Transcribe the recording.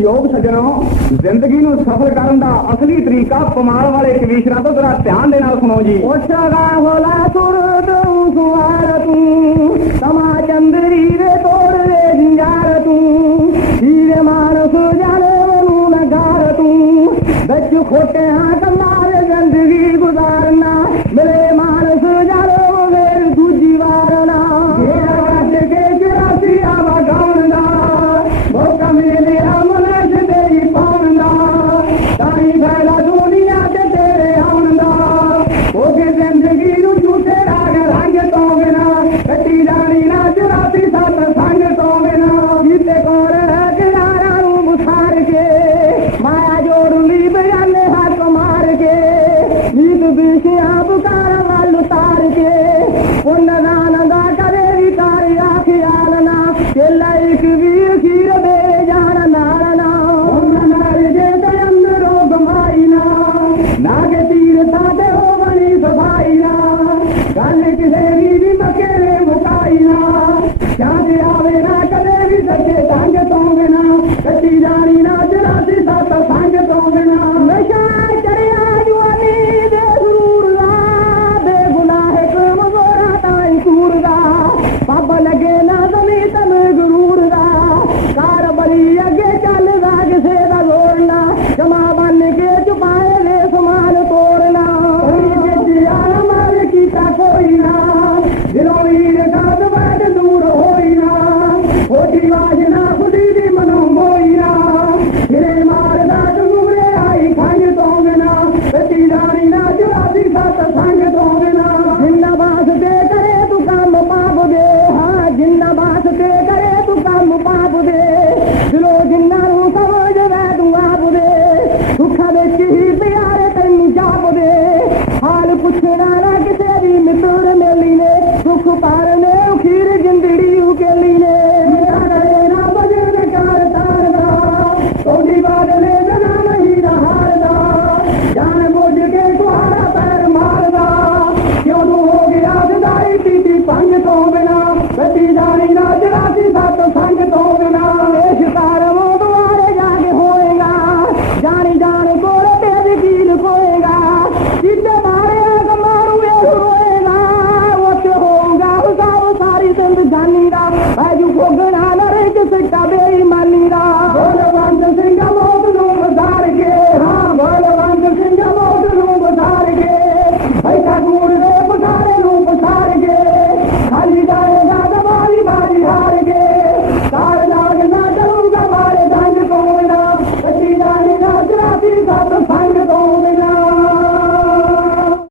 ਯੋਗ ਸੱਜਣੋ, ਜ਼ਿੰਦਗੀ ਨੂੰ ਸਫਲ ਕਰਨ ਦਾ ਅਸਲੀ ਤਰੀਕਾ ਕਮਾਲ ਵਾਲੇ ਕਵੀਸ਼ਰਾਂ ਤੋਂ ਜ਼ਰਾ ਧਿਆਨ ਦੇ ਨਾਲ ਸੁਣੋ ਜੀ। ਉਸ਼ਗਾ ਹੋਲਾ ਸੁਰਤ ਸੁਵਾਰ ਤੂੰ, ਸਮਾ ਚੰਦਰੀ ਦੇ ਤੋੜ ਦੇ ਜਿੰਜਾਰ ਤੂੰ, ਹੀਰੇ ਮਾਨਸ ਜਾਣੇ ਨੂੰ ਲਗਾਰ ਤੂੰ, ਵਿੱਚ ਖੋਟੇ ਹਾਂ ਹੋਈ ਰੇ ਸਾਧ ਬੈਠ ਦੂਰ ਹੋਈ ਨਾ ਹੋਦੀ ਵਾਜਨਾ ਖੁਦੀ ਦੀ ਮਨੋਂ ਮੋਈ ਨਾ ਹਿਰੇ ਮਾਰਦਾ ਤੂਰੇ ਆਈ ਖੰਗ ਤੋਂ ਬਿਨਾ ਬੇਟੀ ਰਾਣੀ ਨਾ ਜਰਾਦੀ ਸਤ ਸੰਗ ਤੋਂ ਬਿਨਾ ਜਿੰਨਾ ਬਾਸ ਤੇ ਕਰੇ ਤੂੰ ਕੰਮ ਪਾਪ ਦੇ। ਹਾਂ ਜਿੰਨਾ ਬਾਸ ਤੇ ਕਰੇ ਤੂੰ ਕੰਮ ਪਾਪ ਦੇ।